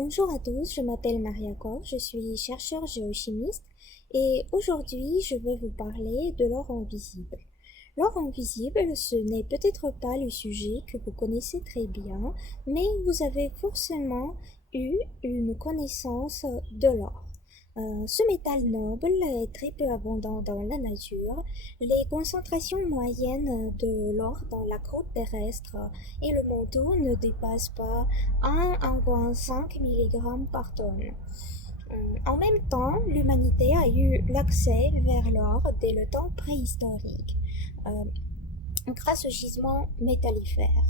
Bonjour à tous, je m'appelle Maria Kor, je suis chercheur géochimiste et aujourd'hui je vais vous parler de l'or invisible. L'or invisible, ce n'est peut-être pas le sujet que vous connaissez très bien, mais vous avez forcément eu une connaissance de l'or. Ce métal noble est très peu abondant dans la nature. Les concentrations moyennes de l'or dans la croûte terrestre et le manteau ne dépassent pas 1,5 mg par tonne. En même temps, l'humanité a eu l'accès vers l'or dès le temps préhistorique, grâce aux gisements métallifères.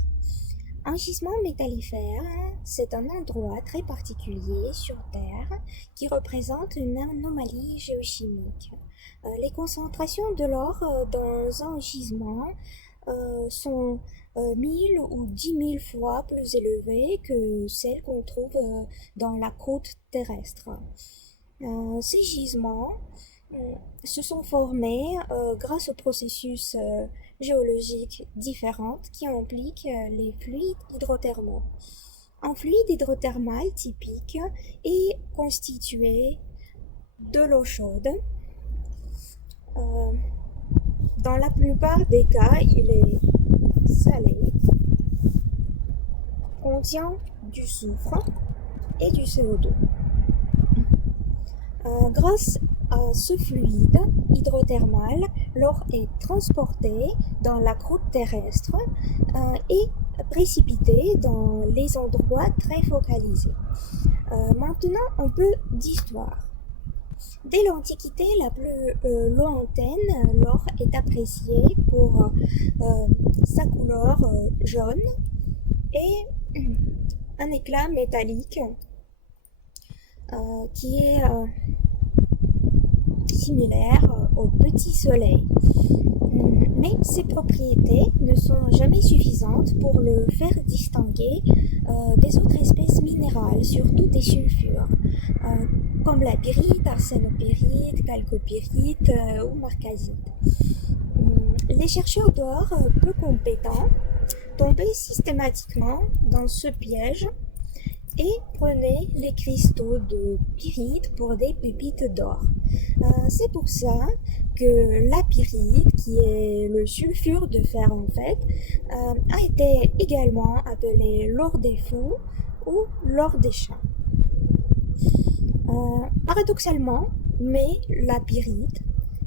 Un gisement métallifère, c'est un endroit très particulier sur Terre qui représente une anomalie géochimique. Les concentrations de l'or dans un gisement sont 1000 ou 10 000 fois plus élevées que celles qu'on trouve dans la croûte terrestre. Ces gisements se sont formés grâce au processus géologiques différentes qui impliquent les fluides hydrothermaux. Un fluide hydrothermal typique est constitué de l'eau chaude. Dans la plupart des cas, il est salé, contient du soufre et du CO2. Grâce à ce fluide hydrothermal, l'or est transporté dans la croûte terrestre et précipité dans les endroits très focalisés. Maintenant, un peu d'histoire. Dès l'Antiquité la plus lointaine, l'or est apprécié pour sa couleur jaune et un éclat métallique qui est similaire au petit soleil. Mais ces propriétés ne sont jamais suffisantes pour le faire distinguer des autres espèces minérales, surtout des sulfures, comme la pyrite, arsénopyrite, chalcopyrite ou marcasite. Les chercheurs d'or peu compétents tombaient systématiquement dans ce piège et prenaient les cristaux de pyrite pour des pépites d'or. C'est pour ça que la pyrite, qui est le sulfure de fer en fait, a été également appelée l'or des fous ou l'or des chats. Paradoxalement, mais la pyrite,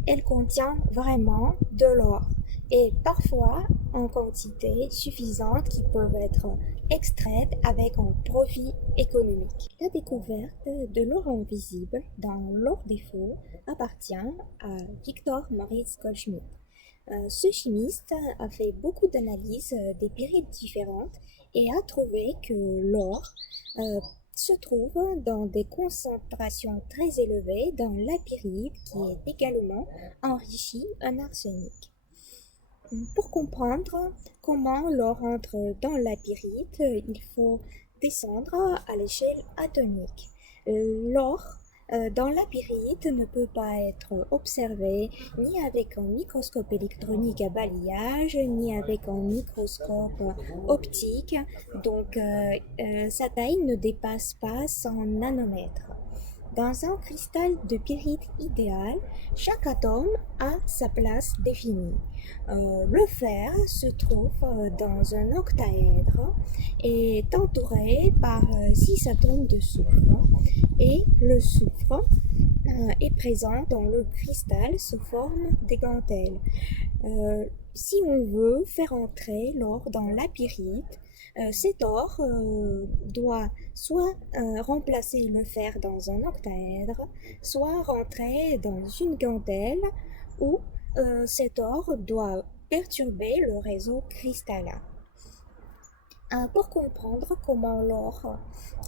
elle contient vraiment de l'or et parfois en quantité suffisante qui peuvent être extraites avec un profit économique. La découverte de l'or invisible dans l'or des faux appartient à Victor Moritz Goldschmidt. Ce chimiste a fait beaucoup d'analyses des pyrites différentes et a trouvé que l'or se trouve dans des concentrations très élevées dans la pyrite qui est également enrichie en arsenic. Pour comprendre comment l'or entre dans la pyrite, il faut descendre à l'échelle atomique. L'or dans la pyrite ne peut pas être observé ni avec un microscope électronique à balayage, ni avec un microscope optique, donc sa taille ne dépasse pas 100 nanomètres. Dans un cristal de pyrite idéal, chaque atome a sa place définie. Le fer se trouve dans un octaèdre et est entouré par 6 atomes de soufre et le soufre est présent dans le cristal sous forme d'égantelles. Si on veut faire entrer l'or dans la pyrite, cet or doit soit remplacer le fer dans un octaèdre, soit rentrer dans une gantelle, ou cet or doit perturber le réseau cristallin. Pour comprendre comment l'or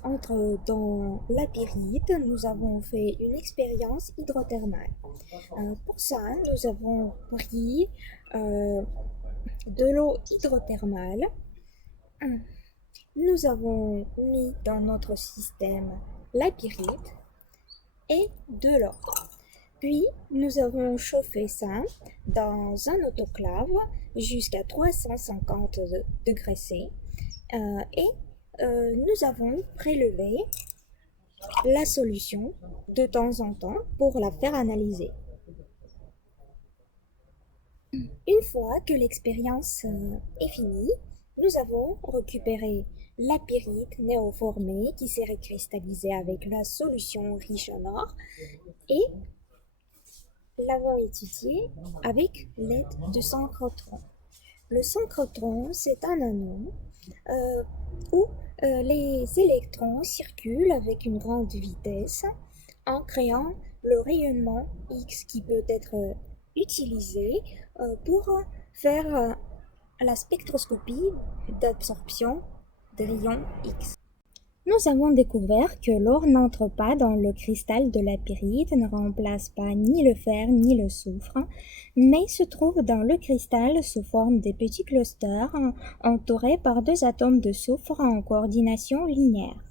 entre dans la pyrite, nous avons fait une expérience hydrothermale. Pour ça, nous avons pris de l'eau hydrothermale. Nous avons mis dans notre système la pyrite et de l'or. Puis, nous avons chauffé ça dans un autoclave jusqu'à 350 degrés C et nous avons prélevé la solution de temps en temps pour la faire analyser. Une fois que l'expérience est finie, nous avons récupéré la pyrite néoformée qui s'est recristallisée avec la solution riche en or et l'avons étudiée avec l'aide de synchrotron. Le synchrotron, c'est un anneau où les électrons circulent avec une grande vitesse en créant le rayonnement X qui peut être utilisé pour faire la spectroscopie d'absorption des rayons X. Nous avons découvert que l'or n'entre pas dans le cristal de la pyrite, ne remplace pas ni le fer ni le soufre, mais se trouve dans le cristal sous forme de petits clusters entourés par deux atomes de soufre en coordination linéaire.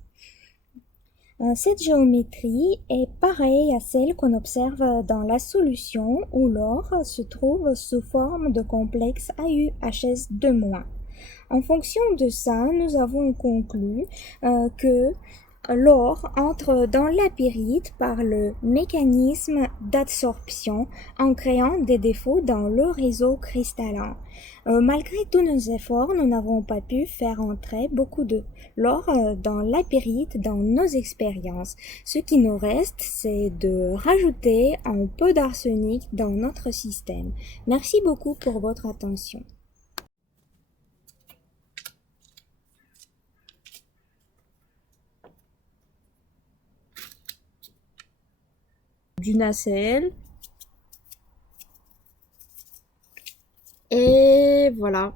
Cette géométrie est pareille à celle qu'on observe dans la solution où l'or se trouve sous forme de complexe AuHS2-. En fonction de ça, nous avons conclu que l'or entre dans la pyrite par le mécanisme d'adsorption en créant des défauts dans le réseau cristallin. Malgré tous nos efforts, nous n'avons pas pu faire entrer beaucoup de l'or dans la pyrite dans nos expériences. Ce qui nous reste, c'est de rajouter un peu d'arsenic dans notre système. Merci beaucoup pour votre attention. Du nacelle. Et voilà.